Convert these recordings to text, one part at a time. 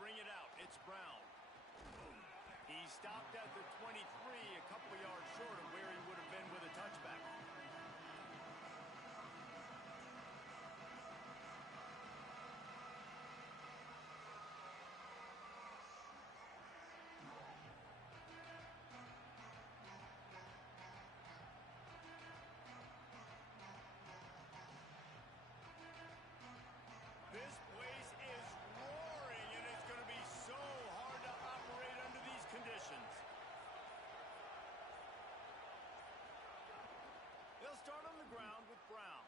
bring it out. It's Brown. He stopped at the 23, a couple of yards short of where he would have been with a touchback. This place is roaring, and it's going to be so hard to operate under these conditions. They'll start on the ground with Brown.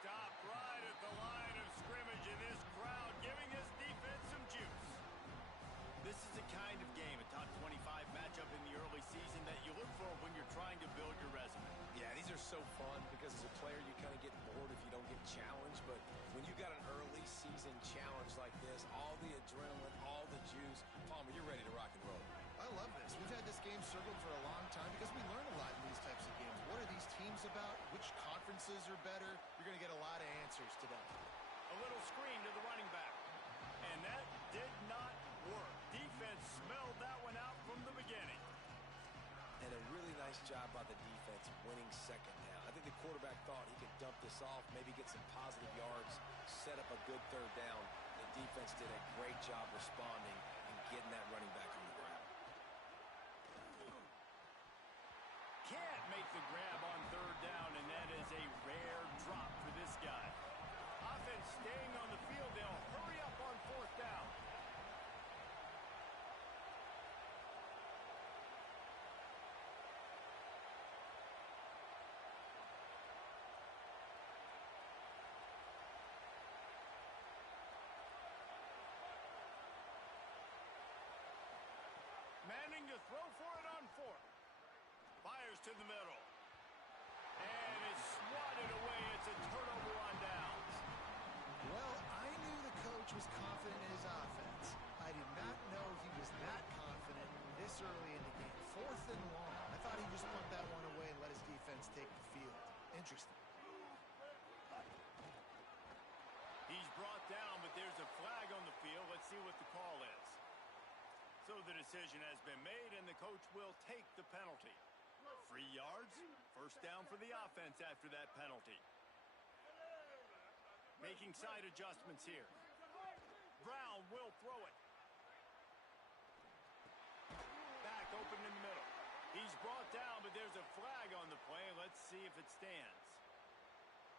Stop right at the line of scrimmage, and this crowd giving this defense some juice. This is the kind of game, a top 25 matchup in the early season that you look for when you're trying to build your resume. Yeah, these are so fun because as a player you kind of get bored if you don't get challenged, but when you got an early season challenge like this, all the adrenaline, all the juice, Palmer, you're ready to rock and roll. I love this. We've had this game circled for a long time because we learn a lot in these types of games. What are these teams about? Which conferences are better? You're going to get a lot of answers today. A little screen to the running back. And that did not work. Defense smelled that one out from the beginning. And a really nice job by the defense winning second down. I think the quarterback thought he could dump this off, maybe get some positive yards, set up a good third down. The defense did a great job responding and getting that running back on the ground. Can't make the grab on third down, and that is a rare drop for this guy. Offense staying on the field. They'll hurry up on fourth down. Manning to throw for it on fourth. Fires to the middle. And it's swatted away. It's a turnover on downs. Well, I knew the coach was confident in his offense. I did not know he was that confident this early in the game. Fourth and long. I thought he'd just punt that one away and let his defense take the field. Interesting. He's brought down, but there's a flag on the field. Let's see what the call is. So the decision has been made, and the coach will take the penalty. 3 yards, first down for the offense after that penalty. Making side adjustments here. Brown will throw it. Back open in the middle. He's brought down, but there's a flag on the play. Let's see if it stands.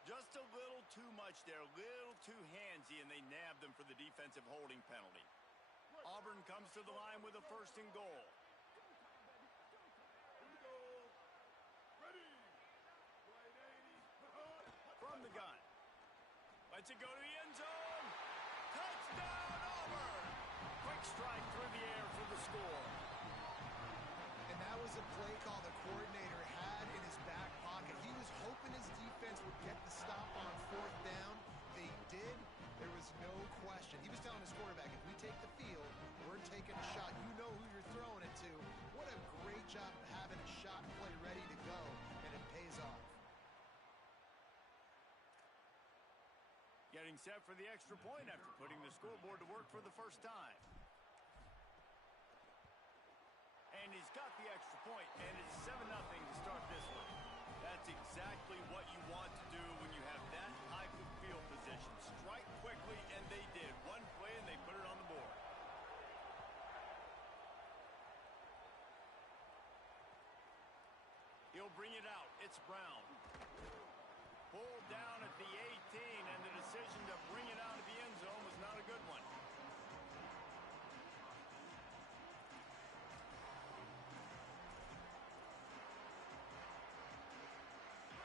Just a little too much there, a little too handsy, and they nabbed them for the defensive holding penalty. Auburn comes to the line with a first and goal. From the gun. Lets it go to the end zone. Touchdown, Auburn! Quick strike through the air for the score. And that was a play call the coordinator had in his back pocket. He was hoping his defense would get the stop on fourth down. They did. There was no question. He was telling his quarterback, if we take the field, we're taking a shot. You know who you're throwing it to. What a great job of having a shot play ready to go, and it pays off. Getting set for the extra point after putting the scoreboard to work for the first time. And he's got the extra point, and it's 7-0 to start this one. That's exactly what you want to do when you have that type of field position. Strike quickly, and they did. One play, and they put it on the board. He'll bring it out. It's Brown. Pulled down at the 18, and the decision to bring it out of the end zone was not a good one.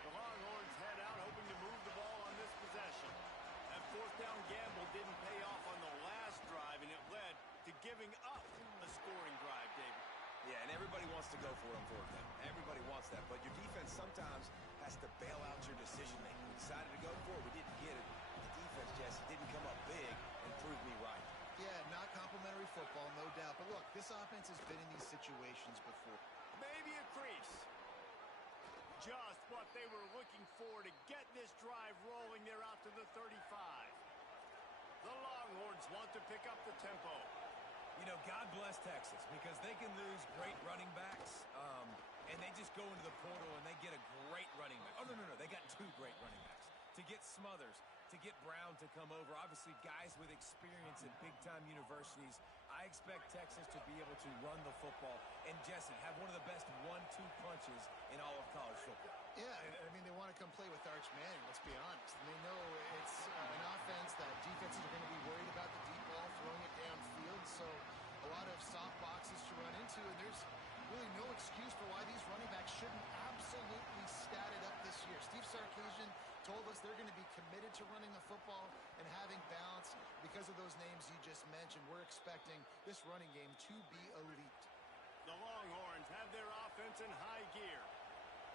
The Longhorns head out, hoping to move the ball on this possession. That fourth down gamble didn't pay off on the last drive, and it led to giving up a scoring drive, David. Yeah, and everybody wants to go for it on fourth down. Everybody wants that, but your defense sometimes has to bail out your decision-making. We decided to go for it. We didn't get it. The defense, Jesse, didn't come up big and prove me right. Yeah, not complimentary football, no doubt. But look, this offense has been in these situations before. Maybe a crease. Just what they were looking for to get this drive rolling. They're out to the 35. The Longhorns Longhorns want to pick up the tempo. You know, God bless Texas, because they can lose great running backs, and they just go into the portal and they get a great running back. Oh, no, they got two great running backs. To get Smothers, to get Brown to come over, obviously guys with experience at big-time universities. I expect Texas to be able to run the football and, Jesse, have one of the best 1-2 punches in all of college football. Yeah, I mean, they want to come play with Arch Manning, let's be honest. And they know it's an offense that defenses are going to be worried about the deep ball, throwing it downfield. So a lot of soft boxes to run into, and there's really no excuse for why these running backs shouldn't absolutely stat it up this year. Steve Sarkisian told us they're going to be committed to running the football and having balance. Because of those names you just mentioned, we're expecting this running game to be elite. The Longhorns have their offense in high gear.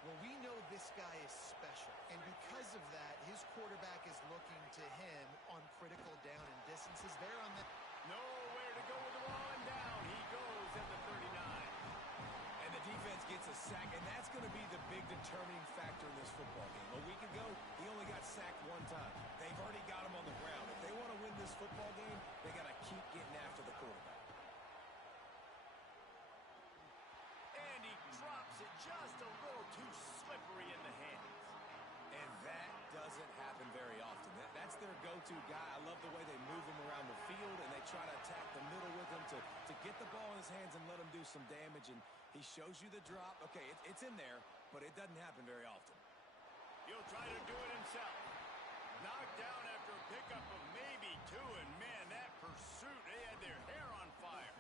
Well, we know this guy is special, and because of that, his quarterback is looking to him on critical down and distances. There on the... Nowhere to go with the ball, and down he goes at the 39. And the defense gets a sack, and that's going to be the big determining factor in this football game. A week ago, he only got sacked one time. They've already got him on the ground. If they want to win this football game, they got to keep getting after the quarterback. And he drops it just a little too slippery in the hands. And that doesn't happen very often. That's their go-to guy. I love the way they move him around the field, and they try to attack the middle with him to get the ball in his hands and let him do some damage. And he shows you the drop. Okay, it's in there, but it doesn't happen very often. He'll try to do it himself. Knocked down after a pickup of maybe two, and man, that pursuit, they had their hair on fire.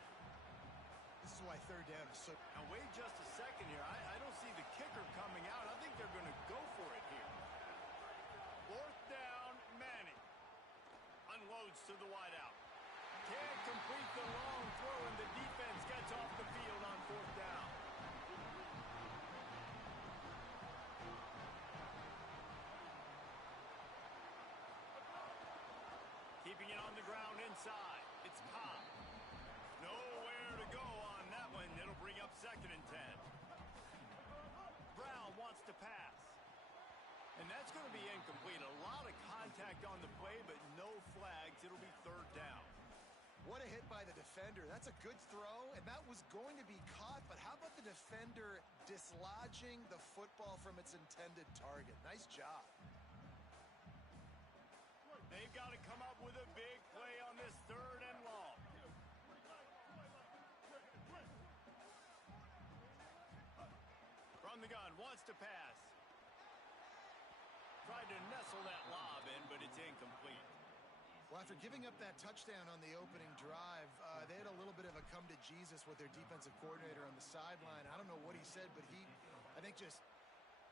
This is why third down is so... Now, wait just a second here. I don't see the kicker coming out. I think they're going to go for it here. Fourth down, Manning. Unloads to the wideout. Can't complete the long throw, and the defense gets off the field on fourth down. Keeping it on the ground inside. It's Cobb. Nowhere to go on that one. It'll bring up 2nd and 10. Brown wants to pass. And that's going to be incomplete. A lot of contact on the play, but no flags. It'll be 3rd down. What a hit by the defender. That's a good throw, and that was going to be caught. But how about the defender dislodging the football from its intended target? Nice job. They've got to come up with a big play on this 3rd and long. From the gun, wants to pass. Tried to nestle that lob in, but it's incomplete. Well, after giving up that touchdown on the opening drive, they had a little bit of a come to Jesus with their defensive coordinator on the sideline. I don't know what he said, but he, I think, just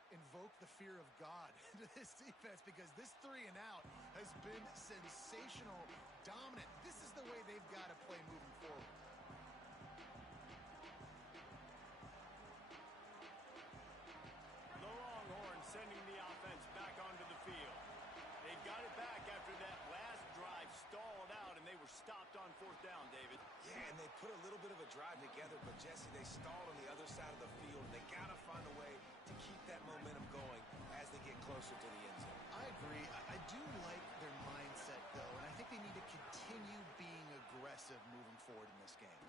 invoked the fear of God into this defense, because this 3 and out has been sensational, dominant. This is the way they've got to play moving forward. The Longhorns sending the offense back onto the field. They've got it back after that last drive stalled out, and they were stopped on 4th down, David. Yeah, and they put a little bit of a drive together, but, Jesse, they stalled on the other side of the field. They got to find a way to keep that momentum going as they get closer to the end zone. I agree. I do like their mindset, though, and I think they need to continue being aggressive moving forward in this game.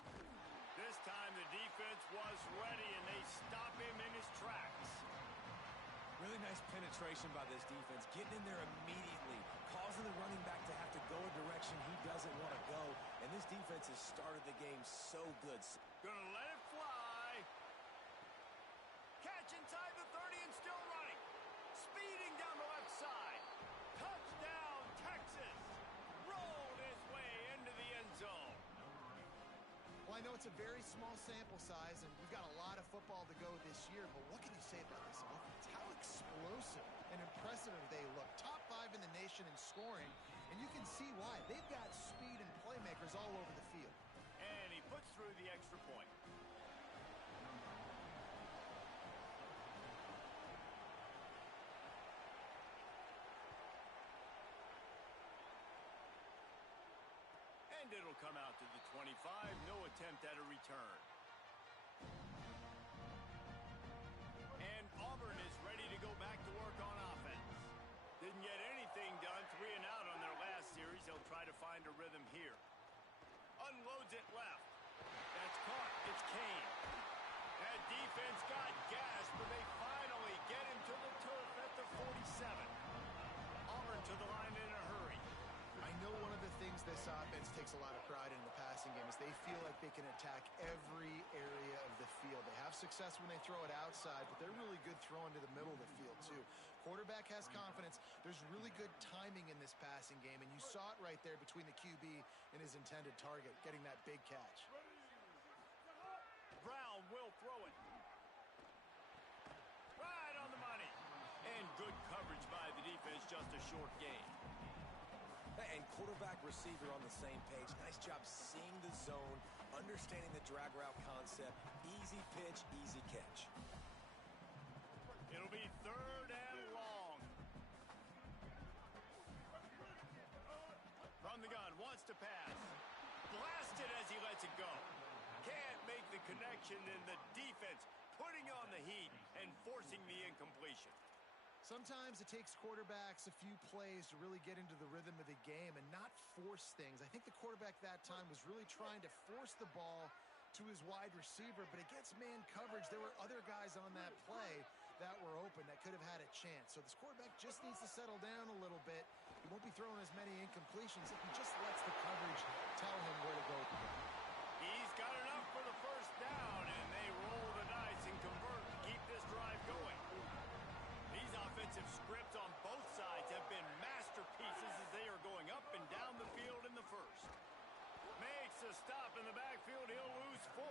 This time the defense was ready, and they stop him in his tracks. Really nice penetration by this defense, getting in there immediately, causing the running back to have to go a direction he doesn't want to go. And this defense has started the game so good. Gonna let it fly. Catch inside the 30 and still running. Speeding down the left side. Touchdown, Texas. Rolled his way into the end zone. Well, I know it's a very small sample size, and we've got a lot of football to go this year, but what can you say about this offense? How explosive and impressive they look. Top 5 in the nation in scoring, and you can see why. They've got speed and playmakers all over the field. And he puts through the extra point. And it'll come out to the 25. No attempt at a return. And Auburn is ready to go back to work on offense. Didn't get anything done. 3 and out on their last series. They'll try to find a a rhythm here. Unloads it left. That's caught. It's Kane. That defense got gas, but they finally get him to the turf at the 47. Auburn to the line in a hurry. I know one of the things this offense takes a lot of pride in the passing game is they feel like they can attack every area of the field. They have success when they throw it outside, but they're really good throwing to the middle of the field too. Quarterback has confidence. There's really good timing in this passing game, and you saw it right there between the QB and his intended target, getting that big catch. Brown will throw it. Right on the money. And good coverage by the defense, just a short gain. And quarterback receiver on the same page. Nice job seeing the zone, understanding the drag route concept. Easy pitch, easy catch. It'll be 3rd and long. From the gun, wants to pass. Blasted as he lets it go. Can't make the connection, and the defense putting on the heat and forcing the incompletion. Sometimes it takes quarterbacks a few plays to really get into the rhythm of the game and not force things. I think the quarterback that time was really trying to force the ball to his wide receiver, but against man coverage, there were other guys on that play that were open that could have had a chance. So this quarterback just needs to settle down a little bit. He won't be throwing as many incompletions if he just lets the coverage tell him where to go. He's got enough for the first down, and they roll the dice and convert to keep this drive going. These offensive scripts on both sides have been masterpieces as they are going up and down the field in the first. Makes a stop in the backfield. He'll lose 4.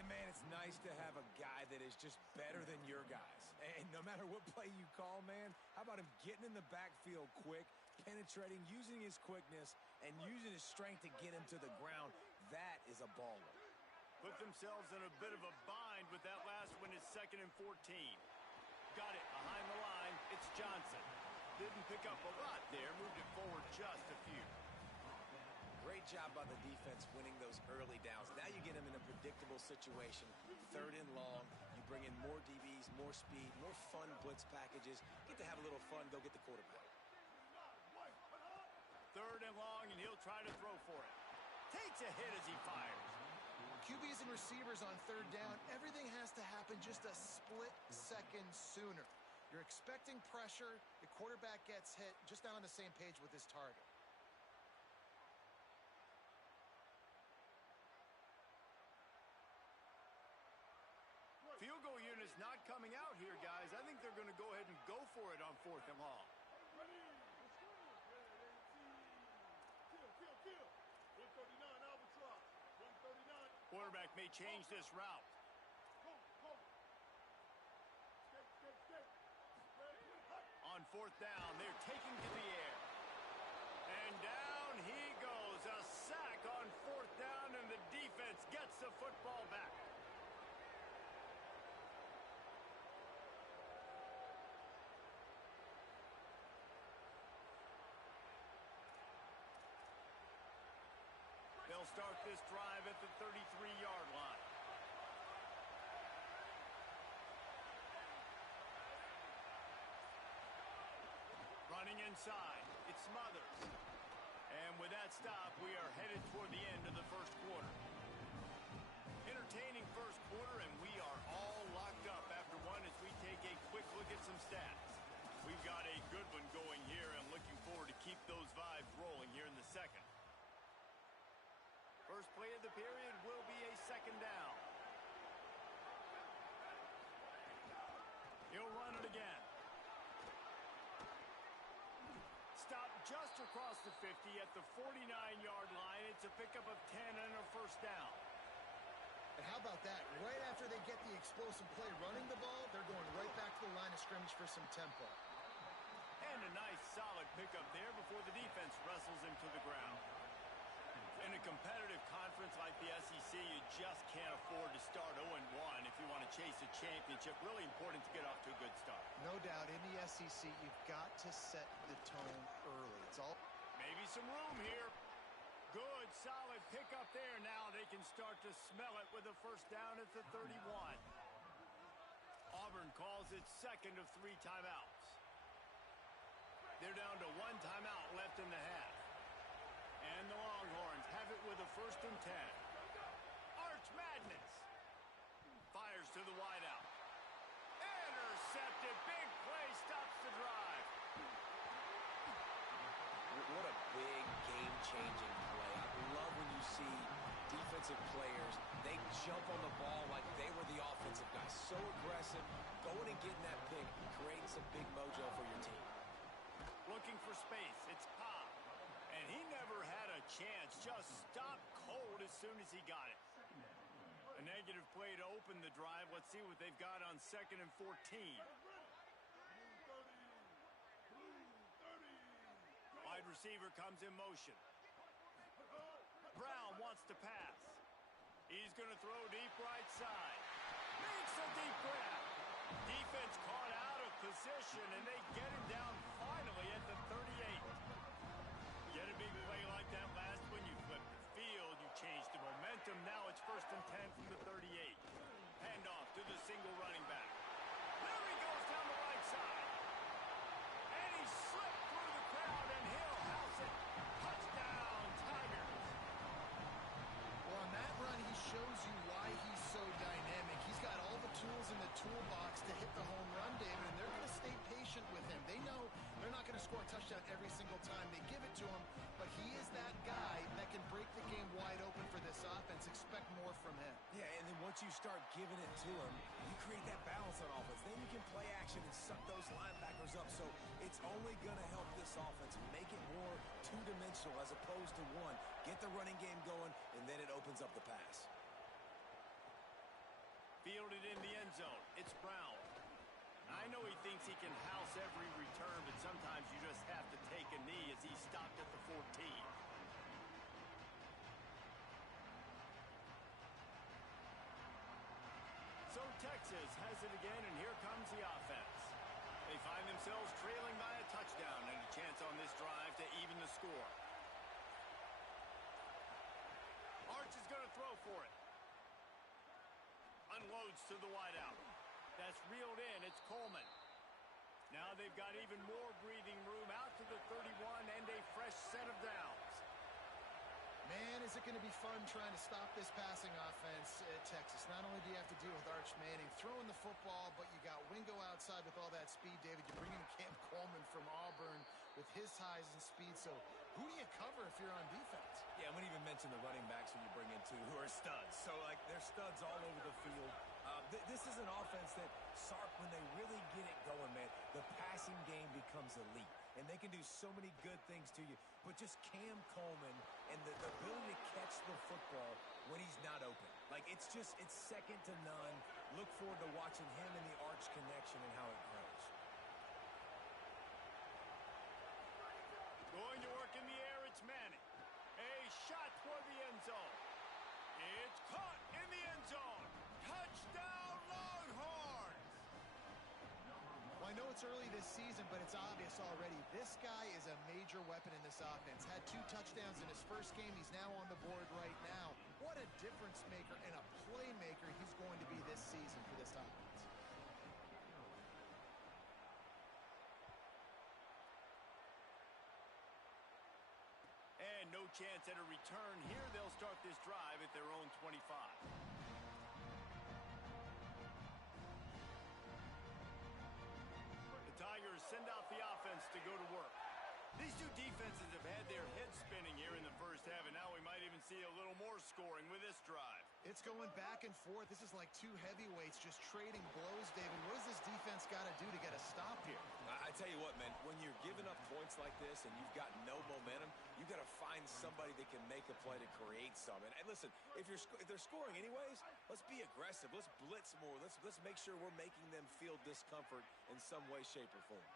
And man, it's nice to have a guy that is just better than your guys. And no matter what play you call, man, how about him getting in the backfield quick, penetrating, using his quickness, and using his strength to get him to the ground. That is a baller. Put themselves in a bit of a bind with that last one. It's 2nd and 14. Got it behind the line. It's Johnson. Didn't pick up a lot there. Moved it forward just a few. Great job by the defense winning those early downs. Now you get them in a predictable situation. 3rd and long. You bring in more DBs, more speed, more fun blitz packages. Get to have a little fun. Go get the quarterback. 3rd and long, and he'll try to throw for it. Takes a hit as he fires. QBs and receivers on 3rd down, everything has to happen just a split second sooner. You're expecting pressure. The quarterback gets hit, just not on the same page with his target. Field goal unit's not coming out here, guys. I think they're going to go ahead and go for it on 4th and long. Quarterback may change this route. On 4th down, they're taking to the air. And down he goes. A sack on 4th down, and the defense gets the football back. They'll start this drive at the 33-yard line. Running inside, it's Smothers. And with that stop, we are headed toward the end of the first quarter. Entertaining first quarter, and we are all locked up after one as we take a quick look at some stats. We've got a good one going here, and looking forward to keep those vibes rolling here in the second. First play of the period will be a 2nd down. He'll run it again. Stop just across the 50 at the 49-yard line. It's a pickup of 10 and a first down. And how about that? Right after they get the explosive play running the ball, they're going right back to the line of scrimmage for some tempo. And a nice solid pickup there before the defense wrestles him to the ground. In a competitive conference like the SEC, you just can't afford to start 0-1 if you want to chase a championship. Really important to get off to a good start. No doubt, in the SEC, you've got to set the tone early. It's all... Maybe some room here. Good, solid pickup there. Now they can start to smell it with a first down at the 31. Auburn calls it 2nd of 3 timeouts. They're down to 1 timeout left in the half. and 10. Arch Madness. Fires to the wideout. Intercepted. Big play stops the drive. What a big game-changing play. I love when you see defensive players, they jump on the ball like they were the offensive guys. So aggressive, going and getting that pick, creating some big mojo for your team. Looking for space. It's Pop. And he never had a chance. Just stopped cold as soon as he got it. A negative play to open the drive. Let's see what they've got on 2nd and 14. Wide receiver comes in motion. Brown wants to pass. He's going to throw deep right side. Makes a deep grab. Defense caught out of position, and they get him down finally at the 38. Get a big play like that last when you flip the field. You change the momentum. Now it's 1st and 10 from the 38. Handoff to the single running back. There he goes down the right side. And he slipped through the crowd, and he'll house it. Touchdown, Tigers. Well, on that run, he shows you why he's so dynamic. He's got all the tools in the toolbox to hit the home run, David, and they're going to stay patient with him. They know they're not going to score a touchdown every single time they give it to him, but he is that guy that can break the game wide open for this offense. Expect more from him. Yeah, and then once you start giving it to him, you create that balance on offense. Then you can play action and suck those linebackers up. So it's only going to help this offense make it more two-dimensional as opposed to one. Get the running game going, and then it opens up the pass. Fielded in the end zone. It's Brown. I know he thinks he can house every return, but sometimes you just have to take a knee as he stopped at the 14. So Texas has it again, and here comes the offense. They find themselves trailing by a touchdown and a chance on this drive to even the score. Arch is going to throw for it. Unloads to the wideout. That's reeled in. It's Coleman. Now they've got even more breathing room out to the 31 and a fresh set of downs. Man, is it going to be fun trying to stop this passing offense at Texas. Not only do you have to deal with Arch Manning throwing the football, but you got Wingo outside with all that speed, David. You bring in Cam Coleman from Auburn with his size and speed. So who do you cover if you're on defense? Yeah, I wouldn't even mention the running backs who you bring in, too, who are studs. So, like, they're studs all over the field. This is an offense that, Sark, when they really get it going, man, the passing game becomes elite. And they can do so many good things to you. But just Cam Coleman and the ability to catch the football when he's not open. Like, it's second to none. Look forward to watching him and the Arch connection and how it grows. Going to work in the air, it's Manning. A shot toward the end zone. It's caught in the end zone. Touchdown, Longhorns! Well, I know it's early this season, but it's obvious already. This guy is a major weapon in this offense. Had 2 touchdowns in his first game. He's now on the board right now. What a difference maker and a playmaker he's going to be this season for this offense. And no chance at a return here. They'll start this drive at their own 25. The Tigers send out the offense to go to work. These two defenses have had their heads spinning here in the first half, and now we might even see a little more scoring with this drive. It's going back and forth. This is like two heavyweights just trading blows, David. What does this defense got to do to get a stop here? I tell you what, man, when you're giving up points like this and you've got no momentum, you've got to find somebody that can make a play to create some. And listen, if they're scoring anyways, let's be aggressive. Let's blitz more. Let's make sure we're making them feel discomfort in some way, shape, or form.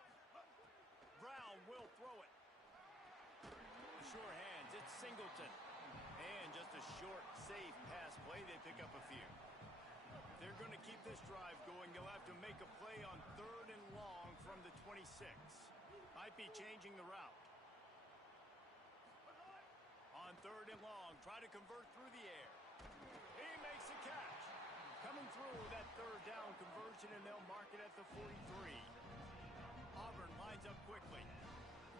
Brown will throw it. Sure hands, it's Singleton. And just a short, safe pass play, they pick up a few. They're going to keep this drive going. They'll have to make a play on 3rd and long from the 26. Might be changing the route. On 3rd and long, try to convert through the air. He makes a catch. Coming through that 3rd down conversion, and they'll mark it at the 43. Auburn lines up quickly.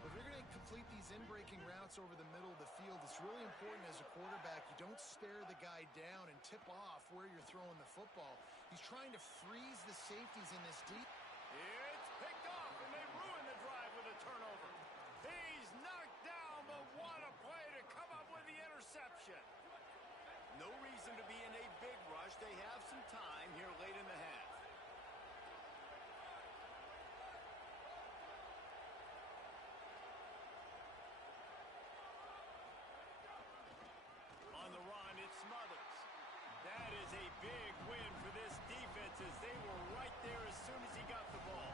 If you're going to complete these in-breaking routes over the middle of the field, it's really important as a quarterback you don't stare the guy down and tip off where you're throwing the football. He's trying to freeze the safeties in this deep. It's picked off, and they ruin the drive with a turnover. He's knocked down, but what a play to come up with the interception. No reason to be in a big rush. They have some time here late in the half. On the run, it's Smothers. That is a big win for this defense as they were right there as soon as he got the ball.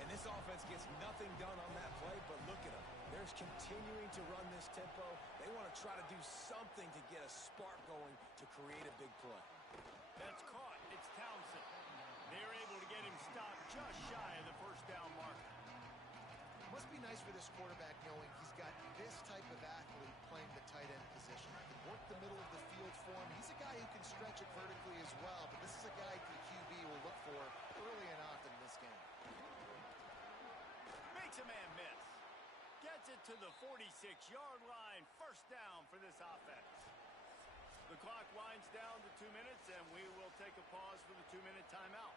And this offense gets nothing done on that play, but look at them. They're continuing to run this tempo. They want to try to do something to get a spark going to create a big play. That's caught. It's Townsend. They're able to get him stopped just shy of the first down marker. Must be nice for this quarterback knowing he's got this type of athlete playing the tight end position. He can work the middle of the field for him. He's a guy who can stretch it vertically as well, but this is a guy the QB will look for early and often in this game. Makes a man miss. Gets it to the 46-yard line. First down for this offense. The clock winds down to 2 minutes, and we will take a pause for the 2-minute timeout.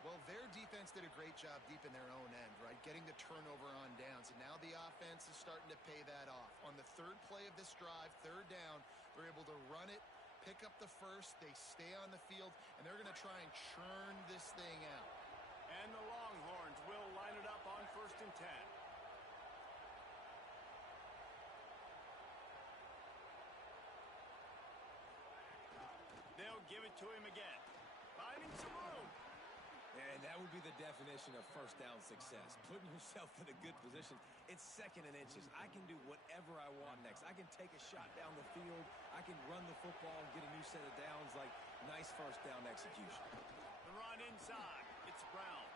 Well, their defense did a great job deep in their own end, right? Getting the turnover on downs. And now the offense is starting to pay that off. On the third play of this drive, third down, they're able to run it, pick up the first, they stay on the field, and they're going to try and churn this thing out. And the Longhorns will line it up on 1st and 10. They'll give it to him again. Finding some room. And that would be the definition of first down success. Putting yourself in a good position. It's 2nd and inches. I can do whatever I want next. I can take a shot down the field. I can run the football and get a new set of downs. Like, nice first down execution. The run inside. It's Brown.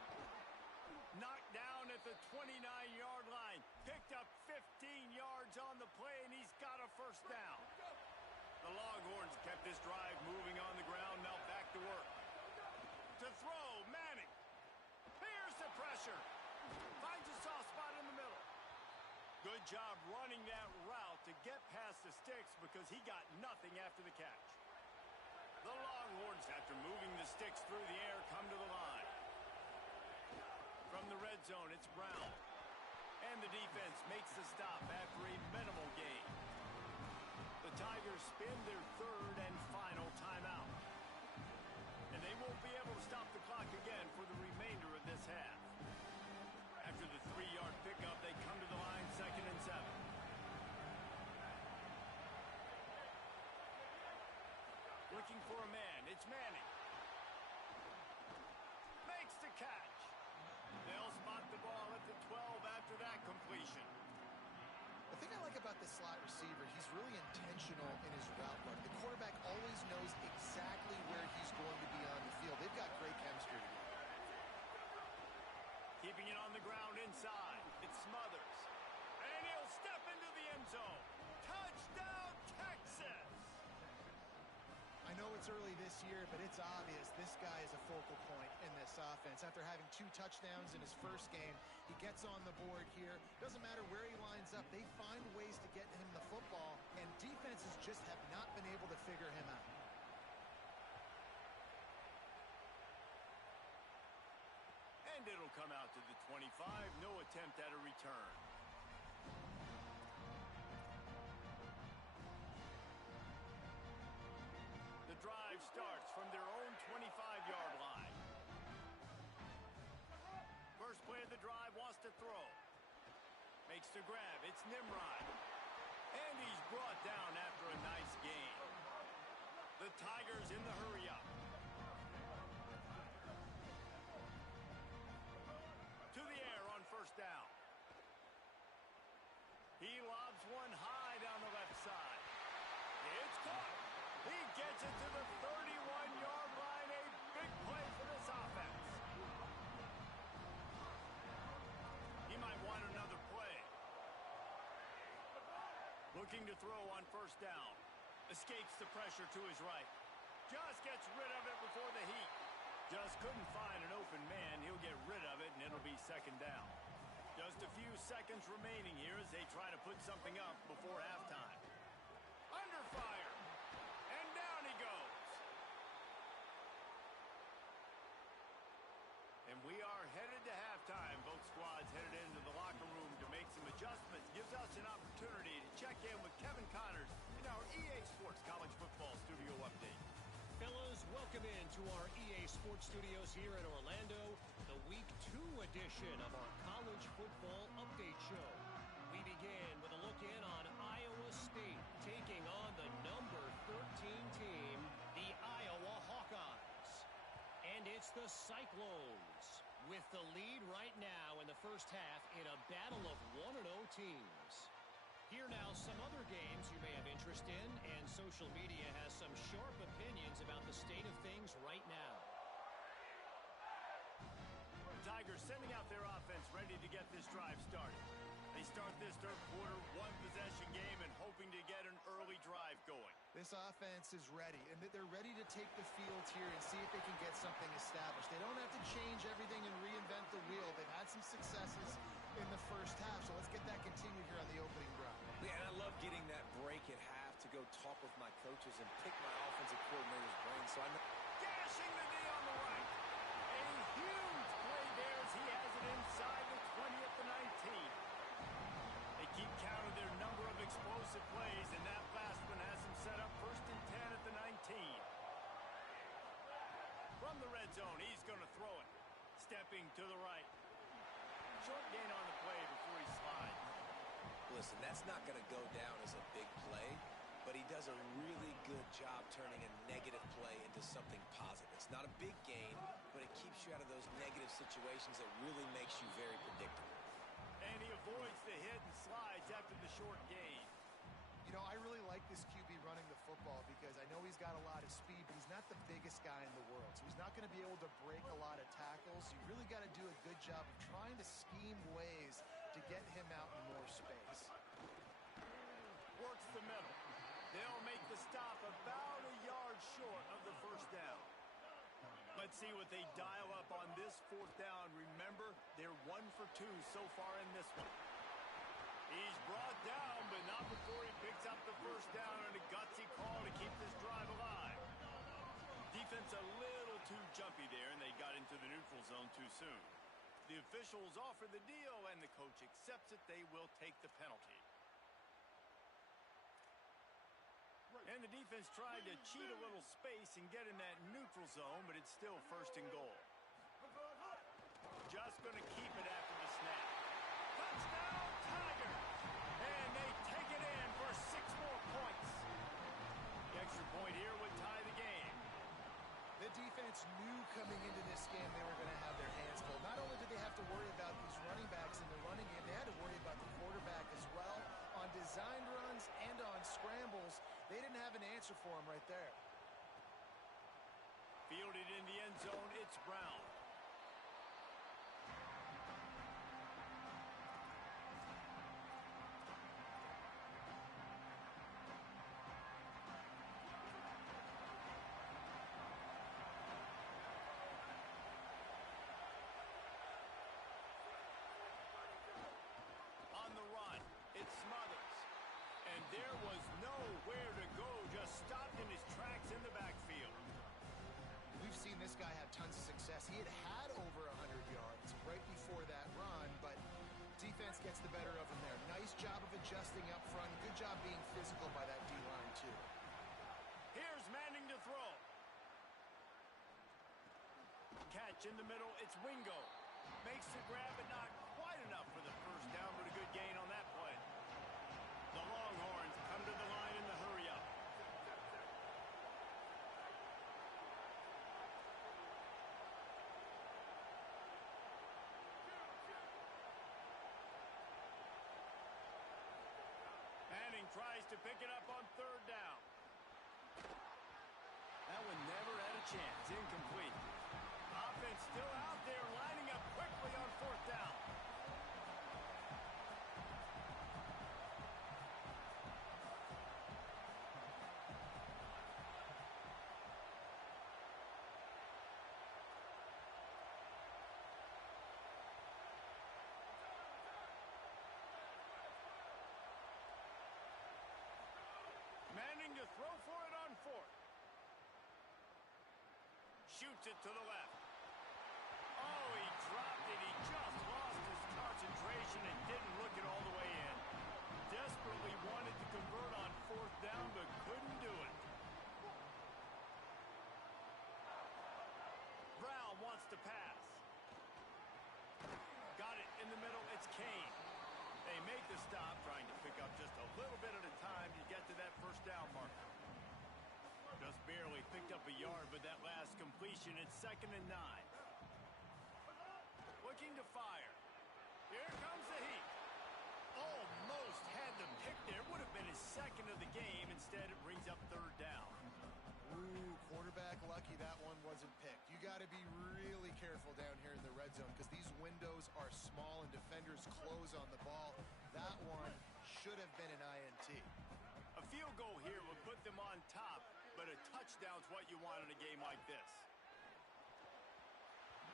Knocked down at the 29-yard line. Picked up 15 yards on the play, and he's got a first down. The Longhorns kept this drive moving on the ground. Now back to work. To throw, Manning. Here's the pressure. Finds a soft spot in the middle. Good job running that route to get past the sticks because he got nothing after the catch. The Longhorns, after moving the sticks through the air, come to the line. From the red zone, it's Brown. And the defense makes the stop after a minimal gain. The Tigers spin their third and final timeout. And they won't be able to stop the clock again for the remainder of this half. After the 3-yard pickup, they come to the line 2nd and 7. Looking for a man. It's Manning. Makes the catch. They'll spot the ball at the 12 after that completion. The thing I like about the slot receiver, he's really intentional in his route run. The quarterback always knows exactly where he's going to be on the field. They've got great chemistry together. Keeping it on the ground inside. It's Smothers. And he'll step into the end zone. Touchdown, Texas! I know it's early this year, but it's obvious this guy is a focal point in this offense. After having 2 touchdowns in his first game, he gets on the board here. Doesn't matter where he lines up. They find ways to get him the football, and defenses just have not been able to figure him out. And it'll come out to the 25. No attempt at a return. The drive starts from their own 25-yard line. First play of the drive, wants to throw. Makes the grab. It's Nimrod. And he's brought down after a nice gain. The Tigers in the hurry-up. To the air on first down. He lobs one high down the left side. It's caught. He gets it to the 31-yard line. A big play for this offense. He might want another play. Looking to throw on first down. Escapes the pressure to his right. Just gets rid of it before the heat. Just couldn't find an open man. He'll get rid of it, and it'll be 2nd down. Does Just a few seconds remaining here as they try to put something up before halftime. Under fire. And down he goes. And we are headed to halftime. Both squads headed into the locker room to make some adjustments. Gives us an opportunity to check in with Kevin Connors in our EA Sports College Football Studio Update. Fellas, welcome into our EA Sports Studios here in Orlando, the Week 2 edition of our College Football Update Show. We begin with a look in on Iowa State taking on the number 13 team, the Iowa Hawkeyes. And it's the Cyclones with the lead right now in the first half in a battle of 1-0 teams. Here now some other games you may have interest in, and social media has some sharp opinions about the state of things right now. Tigers sending out their offense ready to get this drive started. They start this third quarter one-possession game and hoping to get an early drive going. This offense is ready, and they're ready to take the field here and see if they can get something established. They don't have to change everything and reinvent the wheel. They've had some successes in the first half, so let's get that continued here on the opening drive. Yeah, and I love getting that break at half to go talk with my coaches and pick my offensive coordinator's brain. So I know. Dashing the knee on the right. A huge play there as he has it inside the 20 at the 19. They keep count of their number of explosive plays, and that last one has them set up 1st and 10 at the 19. From the red zone, he's going to throw it. Stepping to the right. Short gain on the play before he slides. Listen, that's not going to go down as a big play, but he does a really good job turning a negative play into something positive. It's not a big gain, but it keeps you out of those negative situations that really makes you very predictable. And he avoids the hit and slides after the short gain. You know, I really like this QB running the football because I know he's got a lot of speed, but he's not the biggest guy in the world. So he's not going to be able to break a lot of tackles. You really got to do a good job of trying to scheme ways to get him out in more space. Works the middle. They'll make the stop about a yard short of the first down. Let's see what they dial up on this fourth down. Remember, they're 1 for 2 so far in this one. He's brought down, but not before he picks up the first down on a gutsy call to keep this drive alive. Defense a little too jumpy there, and they got into the neutral zone too soon. The officials offer the deal, and the coach accepts it. They will take the penalty. And the defense tried to cheat a little space and get in that neutral zone, but it's still 1st and goal. Just going to keep it after the snap. Touchdown, Tigers! And they take it in for 6 more points. The extra point here would tie the game. The defense knew coming into this game they were going to have their hands full. Not only did they have to worry about these running backs in the running game, they had to worry about the quarterback as well. On designed runs and on scrambles, they didn't have an answer for him right there. Fielded in the end zone, it's Brown. On the run, it's Smothers. And there was nowhere to go, just stopped in his tracks in the backfield. We've seen this guy have tons of success. He had over 100 yards right before that run, but defense gets the better of him there. Nice job of adjusting up front. Good job being physical by that D-line, too. Here's Manning to throw. Catch in the middle, it's Wingo. Makes the grab, but not quite enough for the first down, but a good gain on that play. The Longhorns come to the line in the hurry-up. Manning tries to pick it up on 3rd down. That one never had a chance. Incomplete. Offense still out there, lining up quickly on 4th down. looking to throw for it on fourth. Shoots it to the left. Oh, he dropped it. He just lost his concentration and didn't look it all the way in. Desperately wanted to convert on fourth down, but couldn't do it. Brown wants to pass. Got it in the middle. It's Kane. They make the stop, trying to pick up just a little bit at a time to get to that first down marker. Just barely picked up a yard with that last completion. It's 2nd and 9. Looking to fire. Here comes the heat. Almost had the pick there. Would have been his second of the game. Instead, it brings up 3rd down. Ooh, quarterback lucky that one wasn't picked. You got to be really careful down here in the red zone because these windows are small and defenders close on the ball. That one should have been an INT. A field goal here would put them on top, but a touchdown's what you want in a game like this.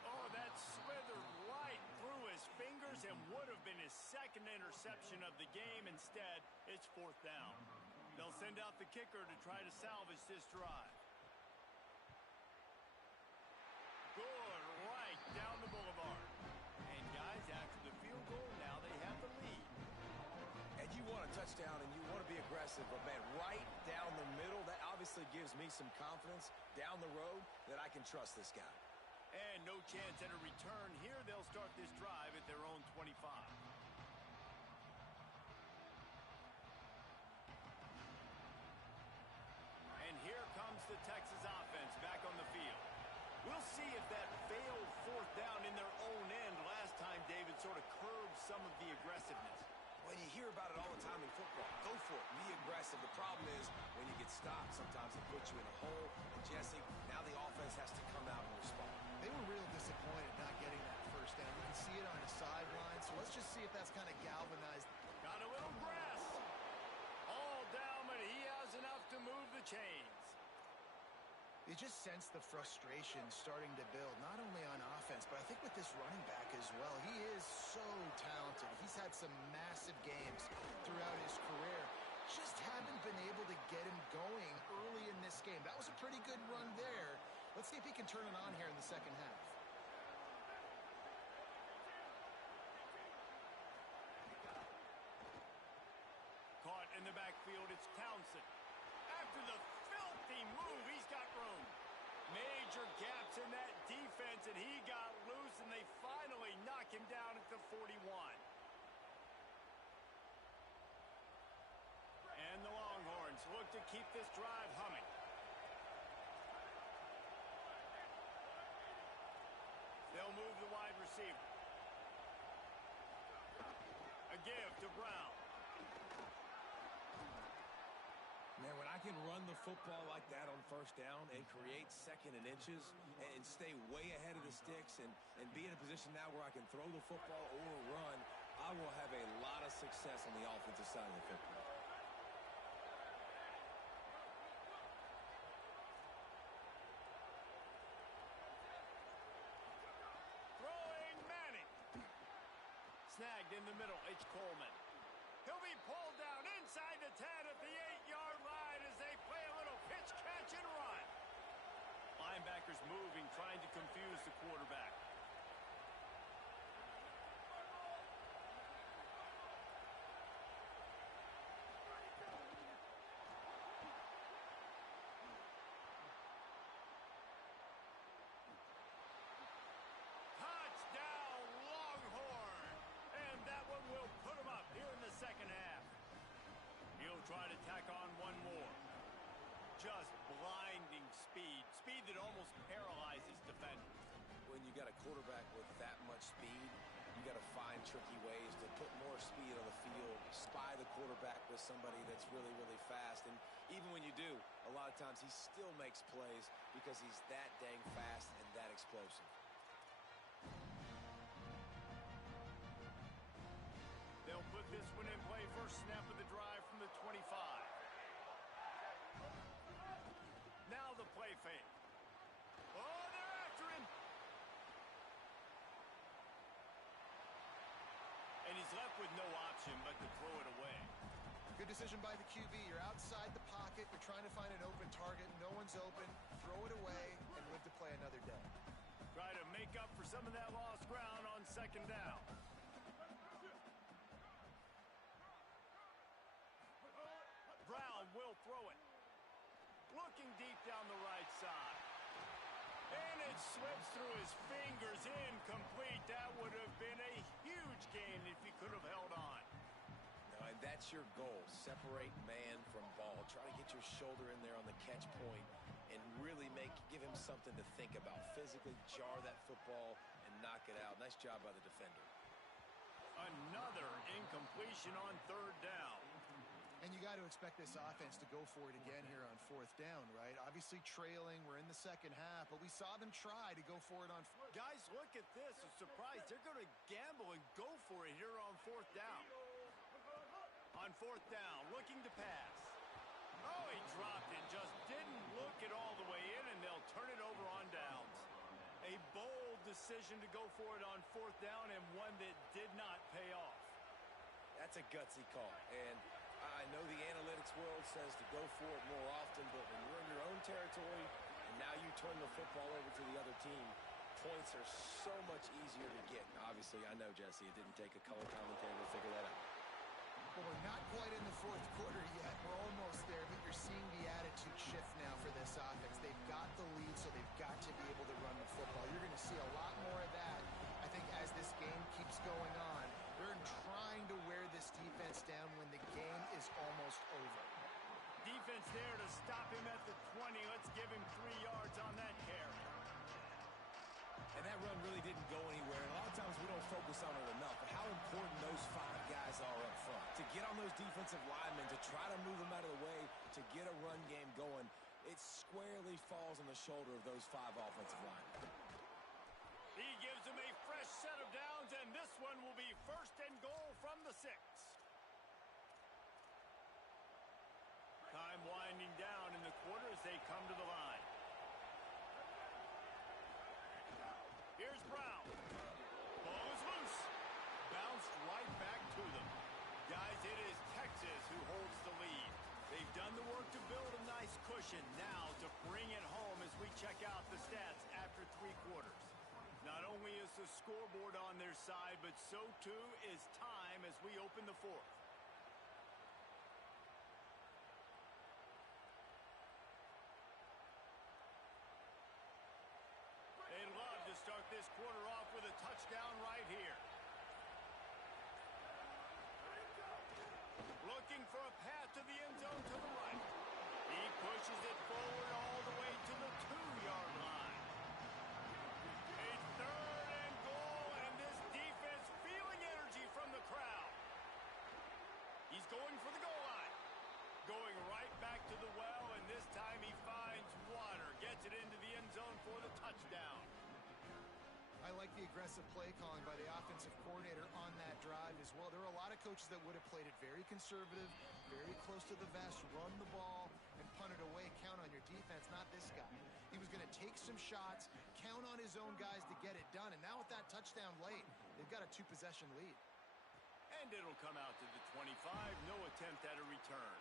Oh, that slithered right through his fingers and would have been his second interception of the game. Instead, it's 4th down. They'll send out the kicker to try to salvage this drive. Good right down the boulevard. And guys, after the field goal, now they have the lead. And you want a touchdown and you want to be aggressive, but man, right down the middle, that obviously gives me some confidence down the road that I can trust this guy. And no chance at a return here. They'll start this drive at their own 25. And here comes the Texas offense back on the field. We'll see if that failed 4th down in their own end last time, David, sort of curbed some of the aggressiveness. Well, you hear about it all the time in football. Go for it. Be aggressive. The problem is when you get stopped, sometimes it puts you in a hole. And, Jesse, now the offense has to come out and respond. They were real disappointed not getting that first down. You can see it on the sideline, so let's just see if that's kind of galvanized. Got a little grass. All down, but he has enough to move the chains. You just sense the frustration starting to build, not only on offense, but I think with this running back as well. He is so talented. He's had some massive games throughout his career. Just haven't been able to get him going early in this game. That was a pretty good run there. Let's see if he can turn it on here in the second half. Caught in the backfield, it's Townsend. After the filthy move, he's got room. Major gaps in that defense, and he got loose, and they finally knock him down at the 41. And the Longhorns look to keep this drive humming. They'll move the wide receiver. A give to Brown. Man, when I can run the football like that on first down and create 2nd and inches and stay way ahead of the sticks and be in a position now where I can throw the football or run, I will have a lot of success on the offensive side of the football. Throwing Manning. Snagged in the middle, it's Coleman. He'll be pulled down inside the 10 at the 8-yard line as they play a little pitch, catch, and run. Linebackers moving, trying to confuse the quarterback. Touchdown, Longhorn! And that one will put him up here in the second half. He'll try to tack on one more. Just blinding speed. Speed that almost paralyzes defenders. When you got a quarterback with that much speed, you got to find tricky ways to put more speed on the field, spy the quarterback with somebody that's really, really fast. And even when you do, a lot of times he still makes plays because he's that dang fast and that explosive. They'll put this one in play. First snap of the drive from the 25. Now the play fake. Oh, they're after him. And he's left with no option but to throw it away. Good to decision by the QB. You're outside the pocket. You're trying to find an open target. No one's open. Throw it away and live to play another day. Try to make up for some of that lost ground on second down. Brown will throw it. Looking deep down the right side. And it slips through his fingers, incomplete. That would have been a huge gain if he could have held on. And that's your goal. Separate man from ball. Try to get your shoulder in there on the catch point and really give him something to think about. Physically jar that football and knock it out. Nice job by the defender. Another incompletion on third down. And you got to expect this offense to go for it again here on fourth down, right? Obviously trailing. We're in the second half, but we saw them try to go for it on. Guys, look at this. I'm surprised. They're going to gamble and go for it here on fourth down. On fourth down, looking to pass. Oh, he dropped it. Just didn't look it all the way in, and they'll turn it over on downs. A bold decision to go for it on fourth down, and one that did not pay off. That's a gutsy call. And I know the analytics world says to go for it more often, but when you're in your own territory and now you turn the football over to the other team, points are so much easier to get. Obviously, I know, Jesse, it didn't take a color commentator to figure that out. Well, we're not quite in the fourth quarter yet. We're almost there, but you're seeing the attitude shift now for this offense. They've got the lead, so they've got to be able to run the football. You're going to see a lot more of that, I think, as this game keeps going on. They're trying to wear this defense down when the game is almost over. Defense there to stop him at the 20. Let's give him 3 yards on that carry. And that run really didn't go anywhere. And a lot of times we don't focus on it enough, but how important those 5 guys are up front. To get on those defensive linemen, to try to move them out of the way, to get a run game going, it squarely falls on the shoulder of those 5 offensive linemen. He gives him a fresh set of downs, and this one will be first and goal from the 6. Time winding down in the quarter as they come to the line. Here's Brown. Ball is loose. Bounced right back to them. Guys, it is Texas who holds the lead. They've done the work to build a nice cushion. Now to bring it home as we check out the stats after 3 quarters. Not only is the scoreboard on their side, but so too is time as we open the 4th. They'd love to start this quarter off with a touchdown right here. Looking for a path to the end zone to the right. He pushes it forward all the way to the 2-yard line. A 3rd and goal, and this defense feeling energy from the crowd. He's going for the goal line. Going right back to the well, and this time he finds water. Gets it into the end zone for the touchdown. I like the aggressive play calling by the offensive coordinator on that drive as well. There are a lot of coaches that would have played it very conservative, very close to the vest, run the ball, and punt it away. Count on your defense, not this guy. He was going to take some shots, count on his own guys to get it done. And now with that touchdown late, they've got a 2-possession lead. And it'll come out to the 25. No attempt at a return.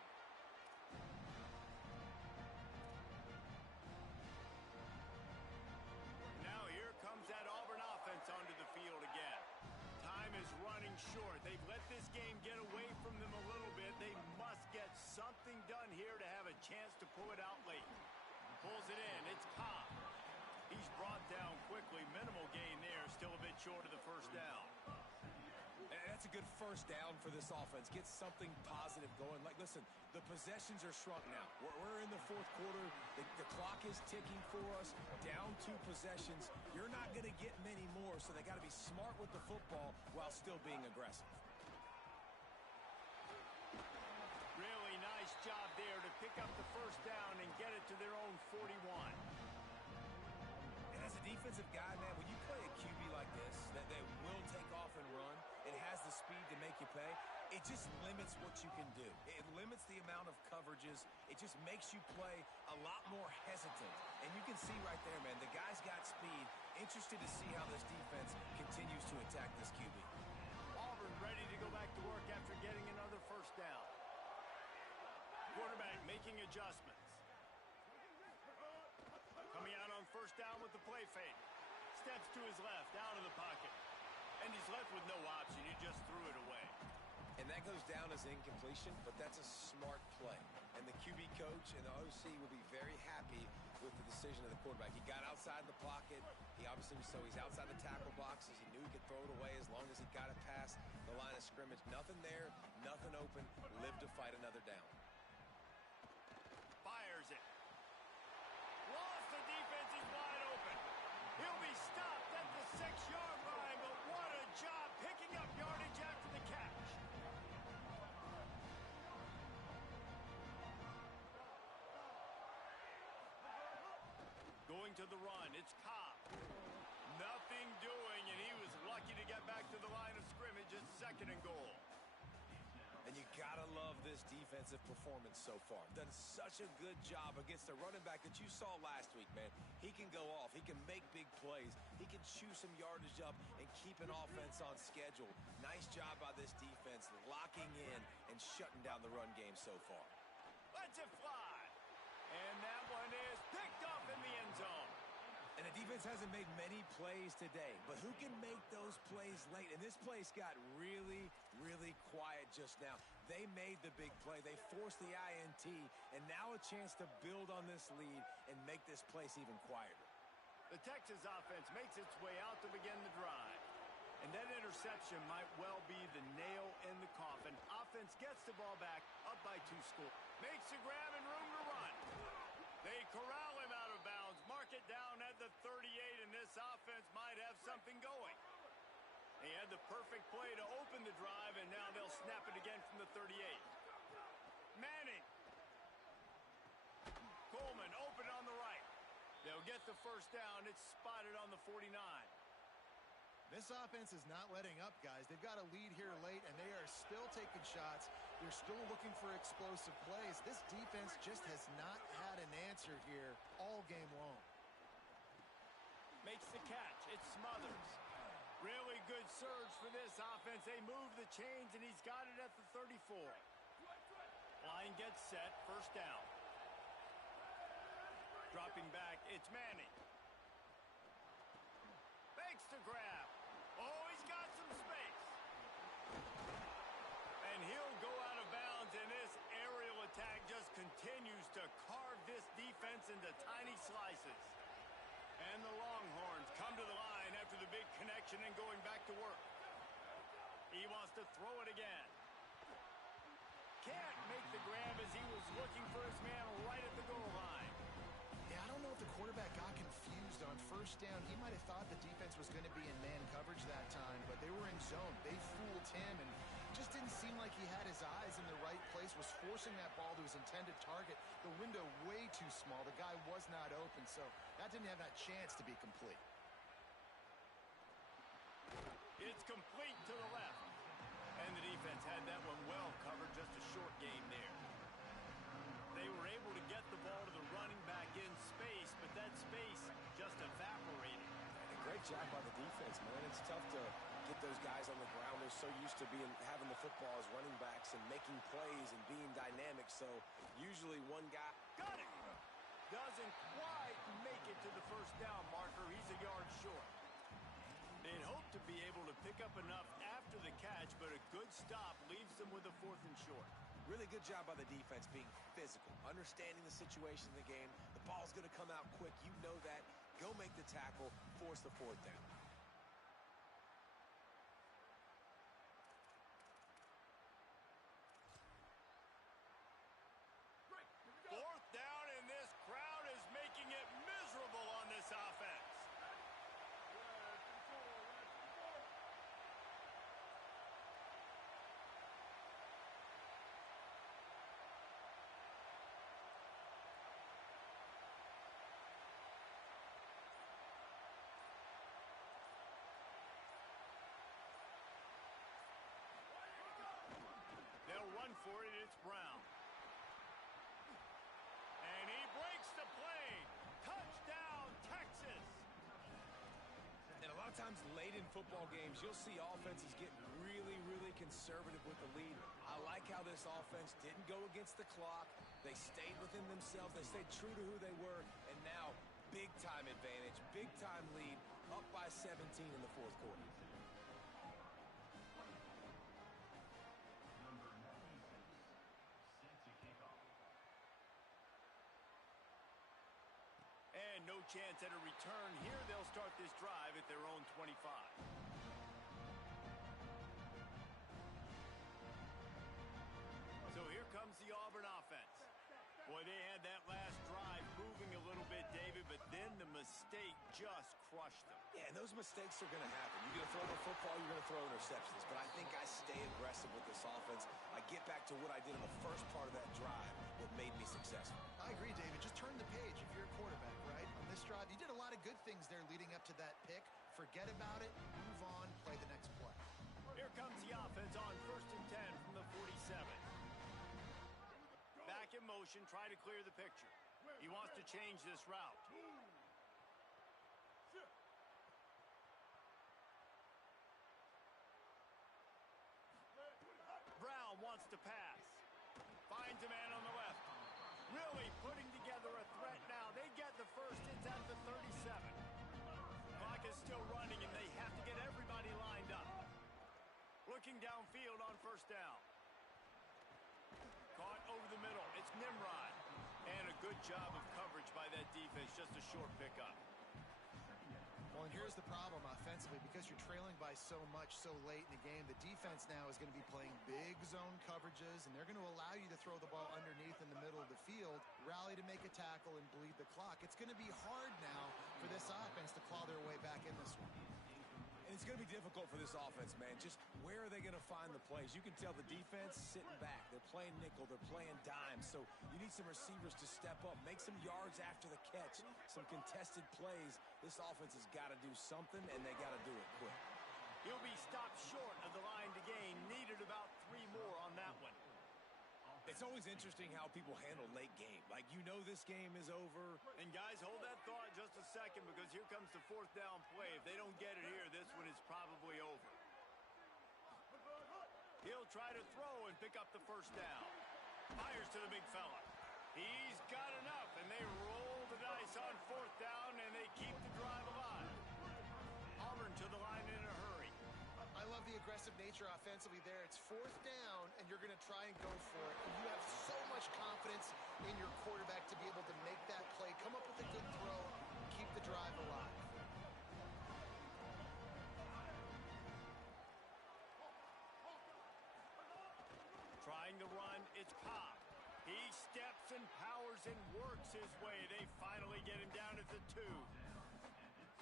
Now here comes that Auburn offense onto the field again. Time is running short. They've let this game get away from them a little bit. They must get something done here to have a chance to pull it out late. Pulls it in. It's Cobb. He's brought down quickly. Minimal gain there. Still a bit short of the first down. And that's a good first down for this offense. Get something positive going. Like, listen, the possessions are shrunk now. We're in the 4th quarter. The clock is ticking for us. Down 2 possessions. You're not going to get many more, so they got to be smart with the football while still being aggressive. Really nice job there to pick up the first down and get it to their own 41. And as a defensive guy, man, when you play a QB like this, that they will take off and run, it has the speed to make you pay, it just limits what you can do. It limits the amount of coverages. It just makes you play a lot more hesitant. And you can see right there, man, the guy's got speed. Interested to see how this defense continues to attack this QB. Auburn ready to go back to work after getting another first down. making adjustments. Coming out on first down with the play fake. Steps to his left, out of the pocket. And he's left with no option. He just threw it away. And that goes down as incompletion, but that's a smart play. And the QB coach and the OC will be very happy with the decision of the quarterback. He got outside the pocket. He obviously, so he's outside the tackle boxes. He knew he could throw it away as long as he got it past the line of scrimmage. Nothing there, nothing open. Live to fight another down. Fires it. Lost the defense. He's wide open. He'll be stopped at the 6-yard line, but what a job picking up yardage after the catch. Going to the run, it's Cobb. Nothing doing, and he was lucky to get back to the line of scrimmage at 2nd and goal. And you gotta love this defensive performance so far. Done such a good job against the running back that you saw last week, man. He can go off. He can make big plays. He can chew some yardage up and keep an offense on schedule. Nice job by this defense locking in and shutting down the run game so far. Let's it fly. And that one is picked off in the end zone. And the defense hasn't made many plays today, but who can make those plays late? And this place got really, really quiet just now. They made the big play. They forced the INT, and now a chance to build on this lead and make this place even quieter. The Texas offense makes its way out to begin the drive. And that interception might well be the nail in the coffin. Offense gets the ball back, up by 2 scores. Makes the grab and room to run. They corral him out of bounds, mark it down at the 38, and this offense might have something going. They had the perfect play to open the drive, and now they'll snap it again from the 38. Manning. Coleman open on the right. They'll get the first down. It's spotted on the 49. This offense is not letting up, guys. They've got a lead here late, and they are still taking shots. They're still looking for explosive plays. This defense just has not had an answer here all game long. Makes the catch. It's Smothers. Really good surge for this offense. They move the chains, and he's got it at the 34. Line gets set. First down. Dropping back. It's Manning. Fakes the grab. Oh, he's got some space. And he'll go out of bounds, and this aerial attack just continues to carve this defense into tiny slices. And the Longhorns come to the line after the big connection and going back to work. He wants to throw it again. Can't make the grab as he was looking for his man right at the goal line. Yeah, I don't know if the quarterback got confused on first down. He might have thought the defense was going to be in man coverage that time, but they were in zone. They fooled him, and just didn't seem like he had his eyes in the right place, was forcing that ball to his intended target. The window way too small. The guy was not open, so that didn't have that chance to be complete. It's complete to the left. And the defense had that one well covered, just a short game there. They were able to get the ball to the running back in space, but that space just evaporated. And a great job by the defense, man. It's tough to get those guys on the ground. They're so used to having the football as running backs and making plays and being dynamic. So usually one guy got it. Doesn't quite make it to the first down marker. He's a yard short. They'd hope to be able to pick up enough after the catch, but a good stop leaves them with a 4th and short. Really good job by the defense being physical, understanding the situation of the game. The ball's going to come out quick. You know that. Go make the tackle, force the 4th down. Fourth down, and this crowd is making it miserable on this offense. They'll run for it. It's Brown. And he breaks the plane. Touchdown, Texas. And a lot of times late in football games, you'll see offenses get really, really conservative with the lead. I like how this offense didn't go against the clock, They stayed within themselves. They stayed true to who they were. And now, big-time advantage, big-time lead, up by 17 in the fourth quarter. And no chance at a return here. They'll start this drive at their own 25. So here comes the Auburn offense. Boy, they had that last drive moving a little bit, David, but then the mistake just crushed them. Yeah, and those mistakes are going to happen. You're going to throw the football, you're going to throw interceptions. But I think I stay aggressive with this offense. I get back to what I did in the first part of that drive, what made me successful. I agree, David. Just turn the page if you're a quarterback, right? On this drive, you did a lot of good things there leading up to that pick. Forget about it, move on, play the next play. Here comes the offense on 1st and 10 from the 47. Back in motion, try to clear the picture. He wants to change this route. Brown wants to pass. Finds a man on the left. Really putting together a threat now. They get the first. It's at the 37. Clock is still running, and they have to get everybody lined up. Looking downfield on 1st down. Caught over the middle. It's Nimrod. And a good job of coverage by that defense. Just a short pickup. Well, and here's the problem offensively. Because you're trailing by so much so late in the game, the defense now is going to be playing big zone coverages, and they're going to allow you to throw the ball underneath in the middle of the field, rally to make a tackle, and bleed the clock. It's going to be hard now for this offense to claw their way back in this one. And it's going to be difficult for this offense, man. Just where are they going to find the plays? You can tell the defense sitting back. They're playing nickel. They're playing dime. So you need some receivers to step up, make some yards after the catch, some contested plays. This offense has got to do something, and they got to do it quick. He'll be stopped short of the line to gain. Needed about 3 more on that one. It's always interesting how people handle late game. Like, you know this game is over. And guys, hold that thought just a second, because here comes the 4th down play. If they don't get it here, this one is probably over. He'll try to throw and pick up the 1st down. Fires to the big fella. He's got enough, and they roll the dice on 4th down, and they keep the drive alive. Auburn to the line in a hurry. I love the aggressive nature offensively there. It's 4th down, and you're going to try and go for it. And you have so much confidence in your quarterback to be able to make that play, come up with a good throw, keep the drive alive. Trying to run, it's Pop. He steps and powers and works his way. They finally get him down at the 2.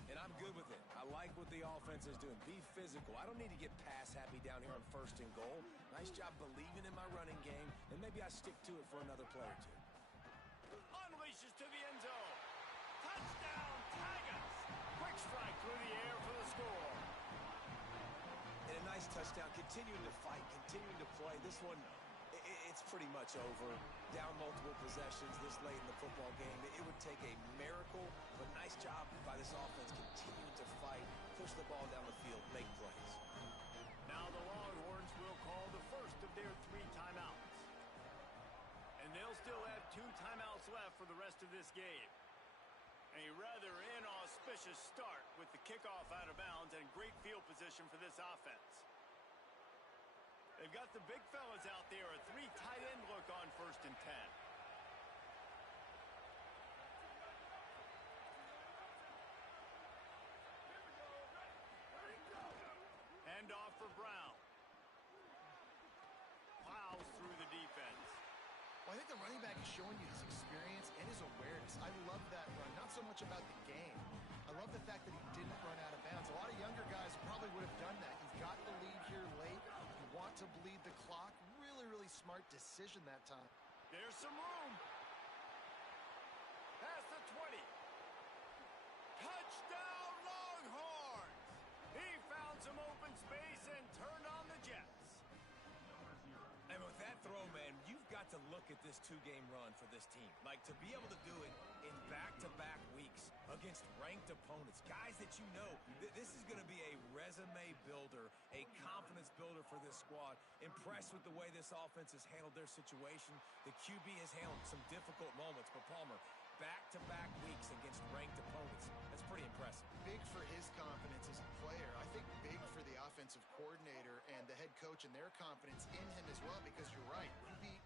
And I'm good with it. I like what the offense is doing. Be physical. I don't need to get pass happy down here on 1st and goal. Nice job believing in my running game, and maybe I stick to it for another play or 2. Unleashes to the end zone. Touchdown, Tigers! Quick strike through the air for the score. And a nice touchdown. Continuing to fight, continuing to play. This one, it's pretty much over. Down multiple possessions this late in the football game. It would take a miracle, but nice job by this offense continuing to fight, push the ball down the field, make plays. Now the Longhorns will call the first of their 3 timeouts. And they'll still have 2 timeouts left for the rest of this game. A rather inauspicious start with the kickoff out of bounds and great field position for this offense. They've got the big fellas out there, a 3 tight end look on 1st and 10. Hand off for Brown. Plows through the defense. Well, I think the running back is showing you his experience and his awareness. I love that run. Not so much about the game. I love the fact that he didn't run out of bounds. A lot of younger guys probably would have done that. You've got the lead here late. You want to bleed the clock. Really, really smart decision that time. There's some room. Past the 20. Touchdown, Longhorns! He found some open space and turned on the Jets. And with that throw, man, you've got to look at with this two-game run for this team. Like, to be able to do it in back-to-back weeks against ranked opponents, guys that you know, this is going to be a resume builder, a confidence builder for this squad. Impressed with the way this offense has handled their situation. The QB has handled some difficult moments, but Palmer, back-to-back weeks against ranked opponents. That's pretty impressive. Big for his confidence as a player. I think big for the offensive coordinator and the head coach and their confidence in him as well, because you're right. He beat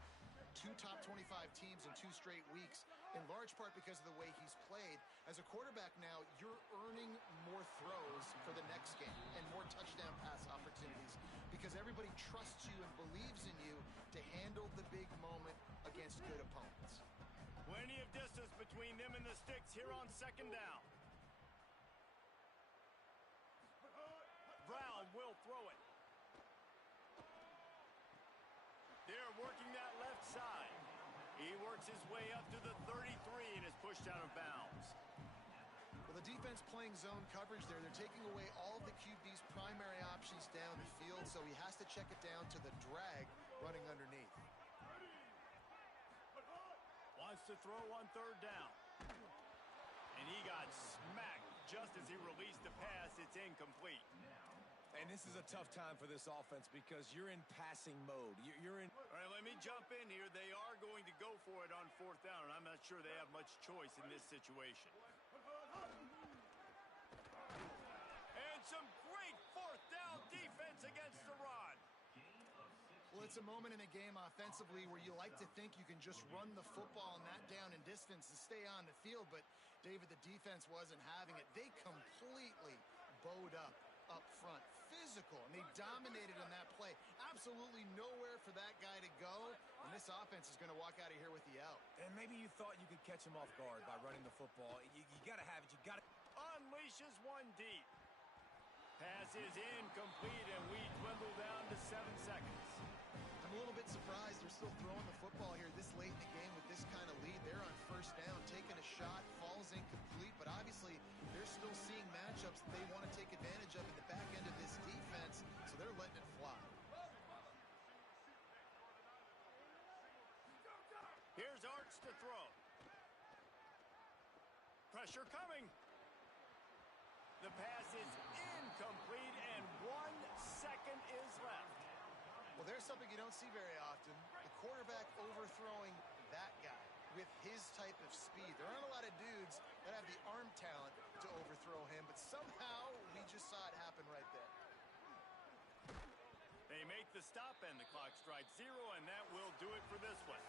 two top 25 teams in 2 straight weeks, in large part because of the way he's played. As a quarterback now, you're earning more throws for the next game and more touchdown pass opportunities because everybody trusts you and believes in you to handle the big moment against good opponents. Plenty of distance between them and the sticks here on second down. Brown will throw it. They're working that left side. He works his way up to the 33 and is pushed out of bounds. Well, the defense playing zone coverage there. They're taking away all of the QB's primary options down the field, so he has to check it down to the drag running underneath. Wants to throw on third down. And he got smacked just as he released the pass. It's incomplete. And this is a tough time for this offense because you're in passing mode. You're in... All right, let me jump in here. They are going to go for it on fourth down, and I'm not sure they have much choice in this situation. And some great fourth down defense against the run. Well, it's a moment in a game offensively where you like to think you can just run the football on that down and distance and stay on the field, but David, the defense wasn't having it. They completely bowed up front, physical, and they dominated in that play. Absolutely nowhere for that guy to go, and this offense is going to walk out of here with the out. And maybe you thought you could catch him off guard by running the football. You got to have it. You got to... Unleashes one deep. Pass is incomplete, and we dwindle down to 7 seconds. I'm a little bit surprised they're still throwing the football here this late in the game with this kind of lead. They're on first down, taking a shot, falls incomplete, but obviously they're still seeing matchups that they want to take advantage of in the back end of this defense, so they're letting it fly. Here's Arch to throw. Pressure coming. The pass is incomplete, and 1 second is left. Well, there's something you don't see very often. The quarterback overthrowing that guy with his type of speed. There aren't a lot of dudes that have the arm talent to overthrow him, but somehow we just saw it happen right there. They make the stop, and the clock strikes 0, and that will do it for this one.